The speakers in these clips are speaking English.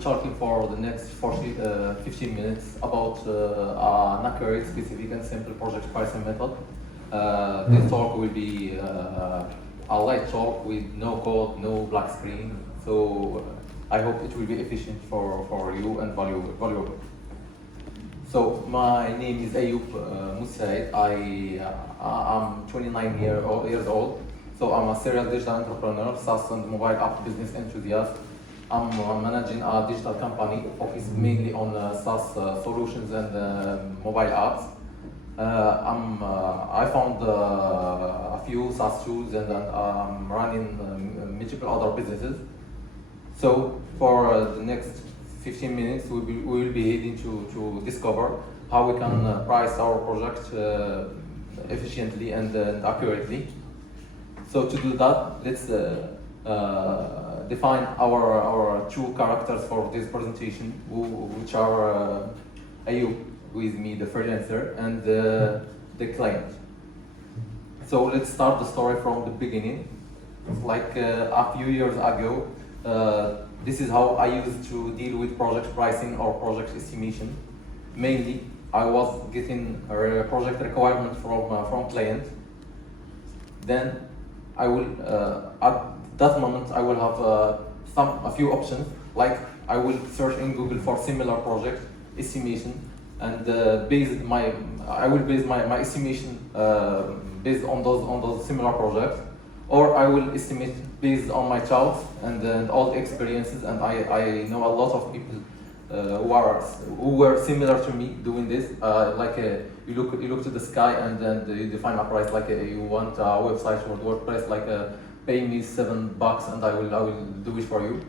talking for the next 15 minutes about an accurate, specific, and simple project pricing method. This talk will be a light talk with no code, no black screen. So I hope it will be efficient for you and valuable. So my name is Ayub Moussaid. I'm 29 years old. So I'm a serial digital entrepreneur, SaaS and mobile app business enthusiast. I'm managing a digital company focused mainly on SaaS solutions and mobile apps. I found a few SaaS tools and I'm running multiple other businesses. So for the next 15 minutes, we will be heading to discover how we can price our project efficiently and accurately. So to do that, let's define our two characters for this presentation, which are Ayub, who is me, the freelancer, and the client. So let's start the story from the beginning. Like a few years ago, this is how I used to deal with project pricing or project estimation. Mainly, I was getting a project requirement from client. Then I will, at that moment, I will have a few options. Like I will search in Google for similar project estimation, and I will base my estimation based on those similar projects, or I will estimate based on my thoughts and all the experiences. And I know a lot of people who were similar to me doing this. You look to the sky and then you define a price, like you want a website or WordPress, like pay me $7 and I will do it for you.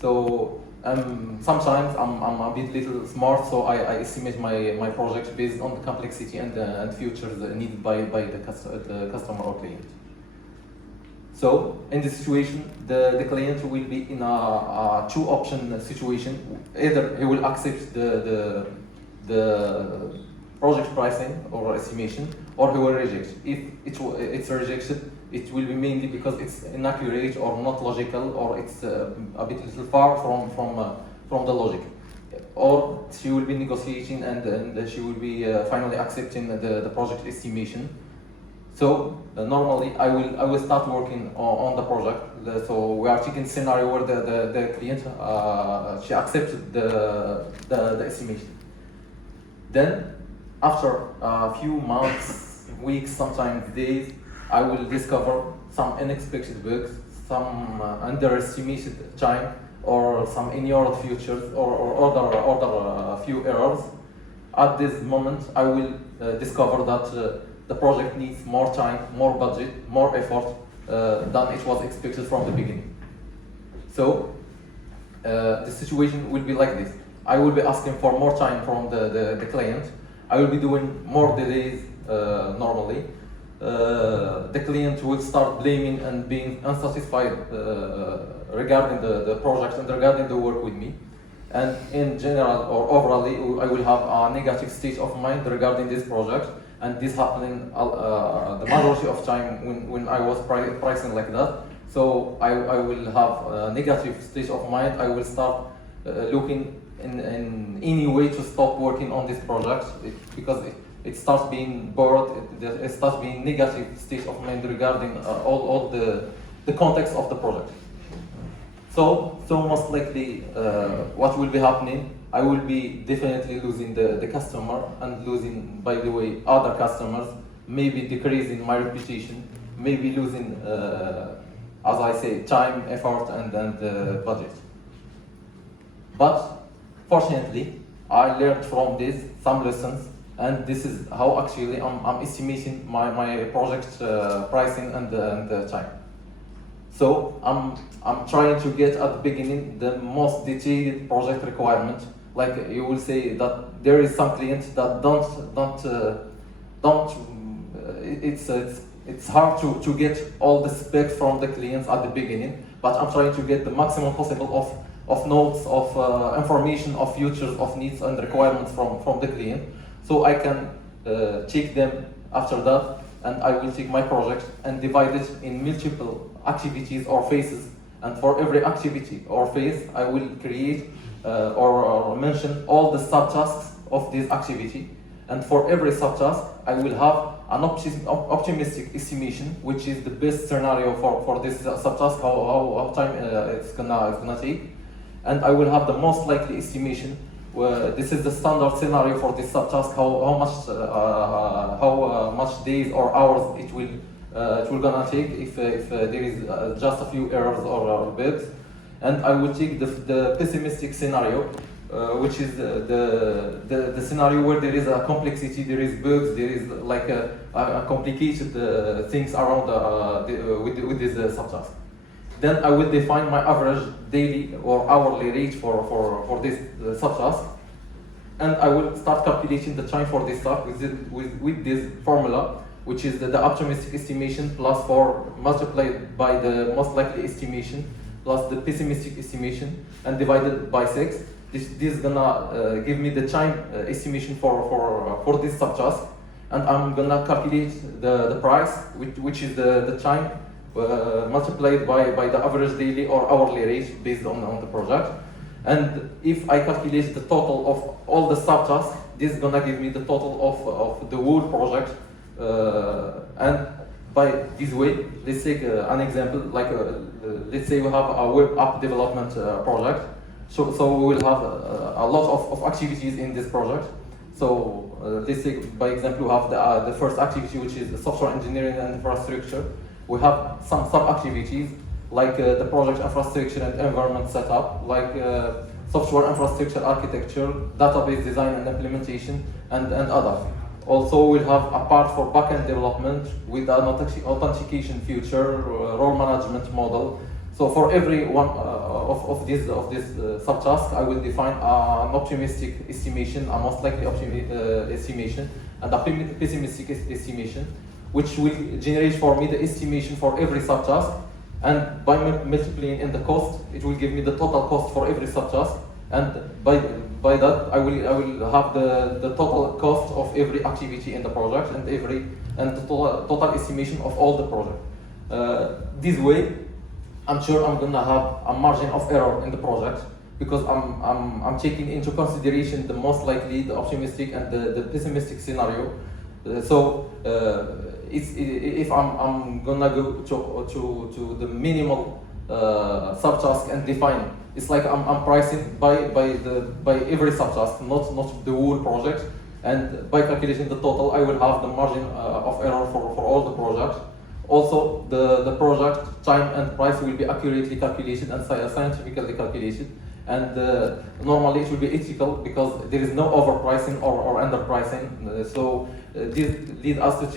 So sometimes I'm a bit little smart, so I estimate my project based on the complexity and features needed by the customer or client. So in this situation, the client will be in a two-option situation. Either he will accept the project pricing or estimation, or he will reject. If it's rejected, it will be mainly because it's inaccurate or not logical, or it's a bit little far from the logic. Or she will be negotiating and she will be finally accepting the project estimation. So normally I will start working on the project. So we are taking scenario where the client she accepted the estimation. Then after a few months, weeks, sometimes days, I will discover some unexpected bugs, some underestimated time, or some ignored features, or other few errors. At this moment, I will discover that the project needs more time, more budget, more effort than it was expected from the beginning. So the situation will be like this. I will be asking for more time from the client. I will be doing more delays normally. The client will start blaming and being unsatisfied regarding the project and regarding the work with me. And in general or overall, I will have a negative state of mind regarding this project. And this happening the majority of time when I was pricing like that. So I will have a negative state of mind. I will start looking in any way to stop working on this project because it starts being bored. It starts being negative state of mind regarding all the context of the project. So most likely what will be happening, I will be definitely losing the customer and losing, by the way, other customers, maybe decreasing my reputation, maybe losing, as I say, time, effort, and budget. But fortunately, I learned from this some lessons, and this is how actually I'm estimating my project pricing and time. So I'm trying to get at the beginning the most detailed project requirement. Like you will say that there is some clients that it's hard to get all the specs from the clients at the beginning, but I'm trying to get the maximum possible of notes, of information, of features, of needs and requirements from the client, so I can take them after that, and I will take my project and divide it in multiple activities or phases, and for every activity or phase I will create or mention all the subtasks of this activity. And for every subtask, I will have an optimistic estimation, which is the best scenario for this subtask, how time it's gonna take. And I will have the most likely estimation. This is the standard scenario for this subtask, how much days or hours it will gonna take if there is just a few errors or bugs. And I will take the pessimistic scenario, which is the scenario where there is a complexity, there is bugs, there is like a complicated things around with this subtask. Then I will define my average daily or hourly rate for this subtask, and I will start calculating the time for this task with this formula, which is the optimistic estimation plus 4 multiplied by the most likely estimation plus the pessimistic estimation and divided by 6. This is gonna give me the time estimation for this subtask, and I'm gonna calculate the price, which is the time multiplied by the average daily or hourly rate based on the project. And if I calculate the total of all the subtasks, this is gonna give me the total of the whole project. And by this way, let's take an example, like let's say we have a web app development project. So we will have a lot of activities in this project. So let's take, by example, we have the first activity, which is the software engineering and infrastructure. We have some sub-activities, like the project infrastructure and environment setup, like software infrastructure architecture, database design and implementation, and others. Also, we'll have a part for backend development with an authentication feature, role management model. So for every one of this subtask, I will define an optimistic estimation, a most likely estimation, and a pessimistic estimation, which will generate for me the estimation for every subtask. And by multiplying in the cost, it will give me the total cost for every subtask. And by that, I will have the total cost of every activity in the project and the total estimation of all the project. This way, I'm sure I'm gonna have a margin of error in the project, because I'm taking into consideration the most likely, the optimistic and the pessimistic scenario. If I'm gonna go to the minimal subtask and define, it's like I'm pricing by every subtask, not the whole project. And by calculating the total, I will have the margin of error for all the projects. Also, the project time and price will be accurately calculated and scientifically calculated. And normally it will be ethical, because there is no overpricing or underpricing. So this leads us to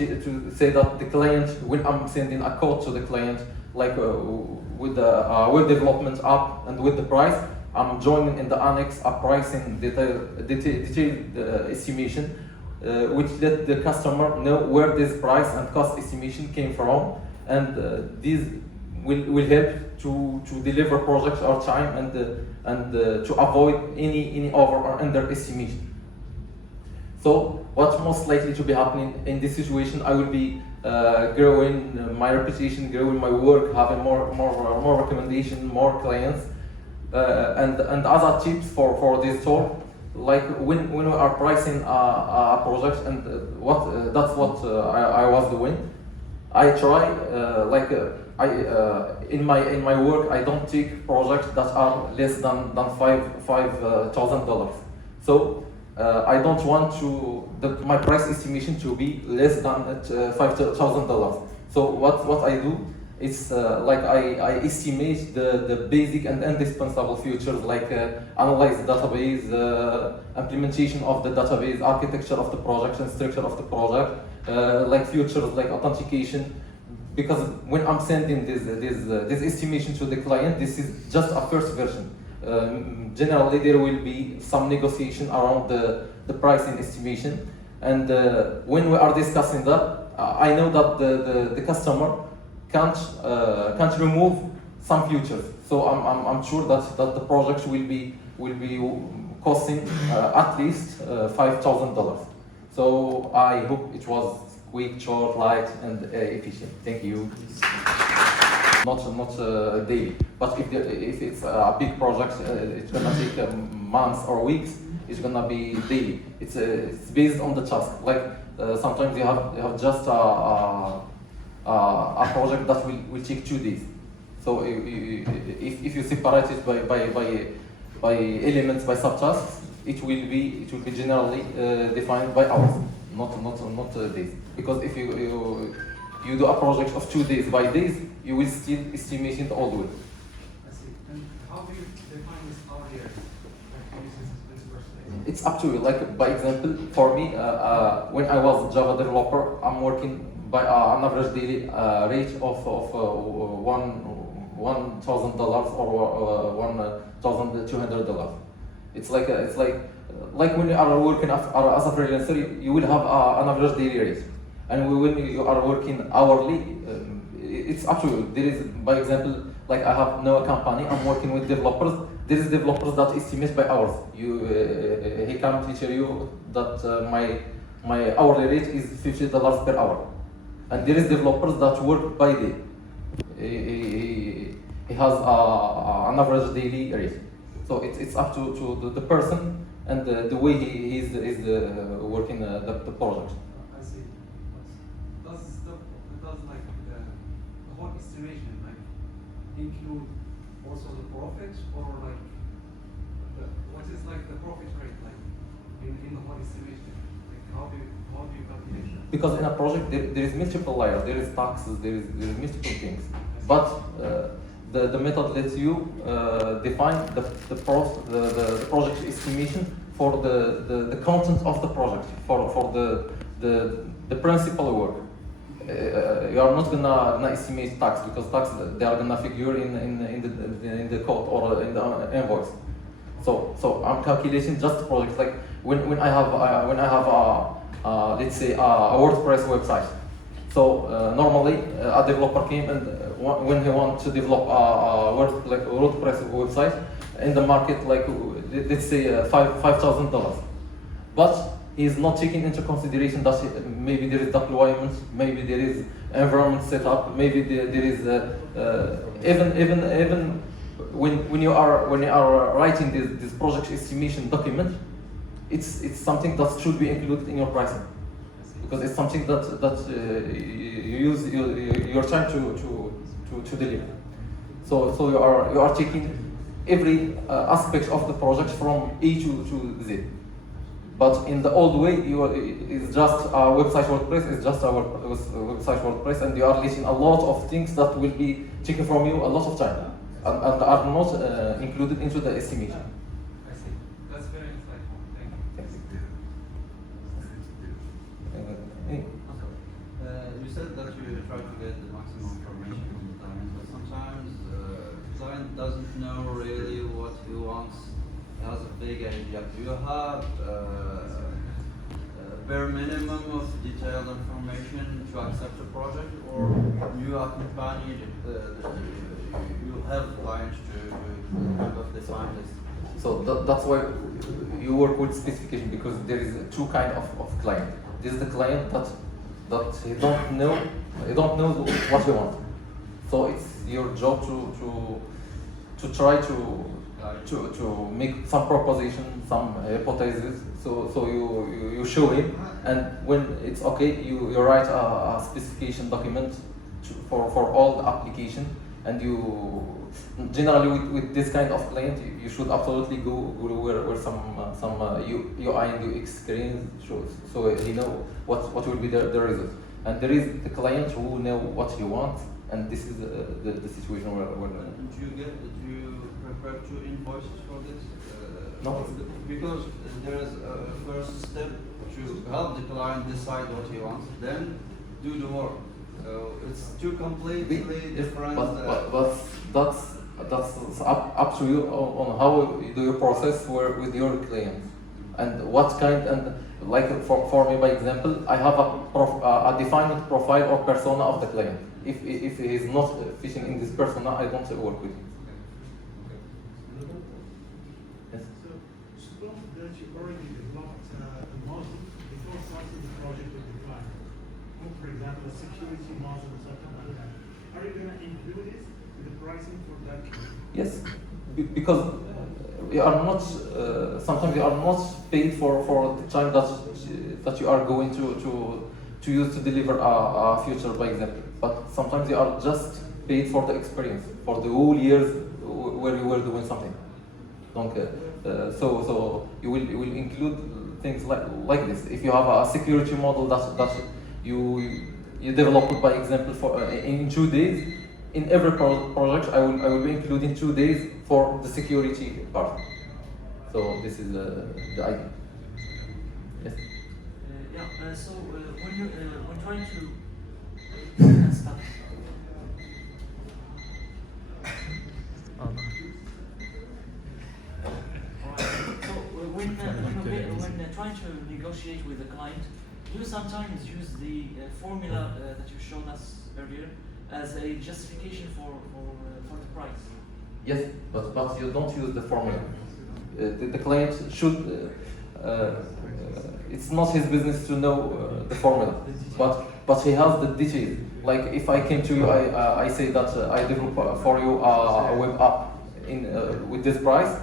say that the client, when I'm sending a code to the client, like with the web development app and with the price, I'm joining in the annex a pricing detailed estimation, which let the customer know where this price and cost estimation came from, and this will help to deliver projects on time and to avoid any over or underestimation. So what's most likely to be happening in this situation? I will be growing my reputation, growing my work, having more recommendation, more clients, and other tips for this talk. Like when we are pricing a project, and that's what I was doing. I try in my work, I don't take projects that are less than $5,000. So I don't want my price estimation to be less than $5,000. So what I do is I estimate the basic and indispensable features, like analyze the database, implementation of the database, architecture of the project and structure of the project, like features like authentication. Because when I'm sending this estimation to the client, this is just a first version. Generally, there will be some negotiation around the pricing estimation, and when we are discussing that, I know that the customer can't remove some features. So I'm sure that the project will be costing at least $5,000. So I hope it was quick, short, light, and efficient. Thank you. not daily. But if it's a big project, it's gonna take months or weeks. It's gonna be daily. It's based on the task. Like sometimes you have just a project that will take 2 days. So if you separate it by elements, by subtasks, it will be generally defined by hours, not days. Because if you do a project of 2 days by days, you will still estimate it all the way. I see. And how do you define this hourly rate? Like, for instance, this versus It's up to you. Like by example, for me, when I was a Java developer, I'm working by an average daily rate of $1,000 or $1,200. It's like when you are working as a freelancer, you will have an average daily rate, and when you are working hourly, it's up to you. There is, by example, like I have now a company, I'm working with developers. There is developers that estimate by hours. He can tell you that my hourly rate is $50 per hour, and there is developers that work by day. He has an average daily rate. So it's up to the person and the way he is working the project. I see. Does like the whole estimation like include also the profits, or like what is like the profit rate like in the whole estimation? Like how do you calculate that? Because in a project there is multiple layers, there is taxes, there is multiple things. But the method lets you define the project estimation for the content of the project, for the principal work. You are not gonna estimate tax, because tax they are gonna figure in the code or in the invoice. So I'm calculating just the project. Like when I have let's say a WordPress website. So normally a developer came, and when he wants to develop a WordPress website in the market, like let's say $5,000, but he is not taking into consideration that maybe there is deployment, maybe there is environment setup, maybe there is even when you are writing this project estimation document, it's something that should be included in your pricing, because it's something that you use your time to deliver. So you are taking every aspect of the project from A to Z. But in the old way, it's just a website WordPress. It's just a website WordPress, and you are listing a lot of things that will be taken from you a lot of time, and are not included into the estimation. I see. That's very insightful. Thank you. You said that you try to get the maximum information from the client, but sometimes the client doesn't know really what he wants. He has a big idea. Do you have a bare minimum of detailed information to accept a project, or you accompany you help clients to define this? So that's why you work with specification, because there is two kind of client. This is the client that he don't know what he wants. So it's your job to try to make some proposition, some hypothesis. So you show him, and when it's okay, you write a specification document for all the application, and you generally with this kind of client you should absolutely go where some UI and UX screens shows, so he know what will be the result. And there is the client who know what he wants, and this is the situation where Do you prepare 2 invoices for this? No. Because there is a first step to help the client decide what he wants, then do the work. So it's 2 completely different. But that's up to you on how you do your process with your client, and what kind. And like for me, by example, I have a defined profile or persona of the client. If he is not fitting in this persona, I don't work with him. Yes. So suppose that you already developed a model before starting the project with the client. For example, a security model or something like that. are you gonna include it in the pricing for that? Yes, because we are not. Sometimes you are not paid for the time that you are going to use to deliver a feature, by example. But sometimes you are just paid for the experience, for the whole years where you were doing something. Donc, so you will include things like this. If you have a security model that you develop, by example, for in 2 days, in every project I will be including 2 days for the security part. So this is the idea. Yes. So when trying to stop. So when trying to negotiate with the client, you sometimes use the formula that you showed us earlier as a justification for the price. Yes, but you don't use the formula. The client should. It's not his business to know the formula, but he has the details. Like if I came to you, I say that I develop for you a web app with this price,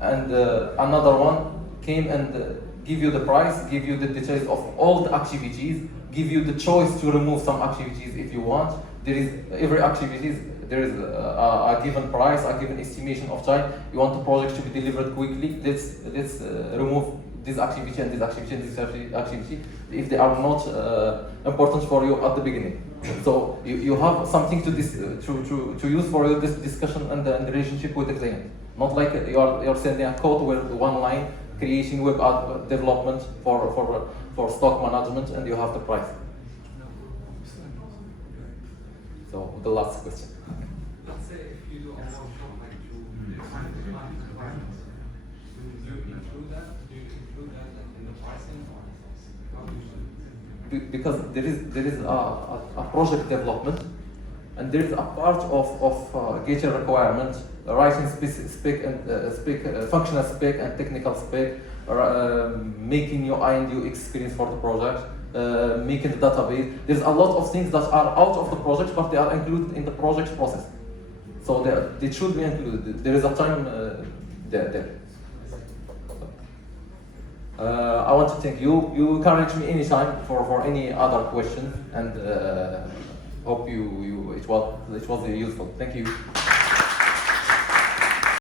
and another one came and give you the price, give you the details of all the activities, give you the choice to remove some activities if you want. There is every activities. There is a given price, a given estimation of time. You want the project to be delivered quickly. Let's remove this activity and this activity and this activity if they are not important for you at the beginning. So you have something to use for this discussion and the relationship with the client. Not like you're sending a code with one line, creating web app development for stock management, and you have the price. So the last question. Let's say if you do a workshop like to find the client requirements, do you include that? Do you include that like, in the pricing or how do you Because there is a project development, and there is a part of getting requirements, writing spec and functional spec and technical spec, making your I&U experience for the project, making the database. There's a lot of things that are out of the project, but they are included in the project process. So they should be included. There is a time there. I want to thank you. You can reach me anytime for any other questions, and hope it was useful. Thank you.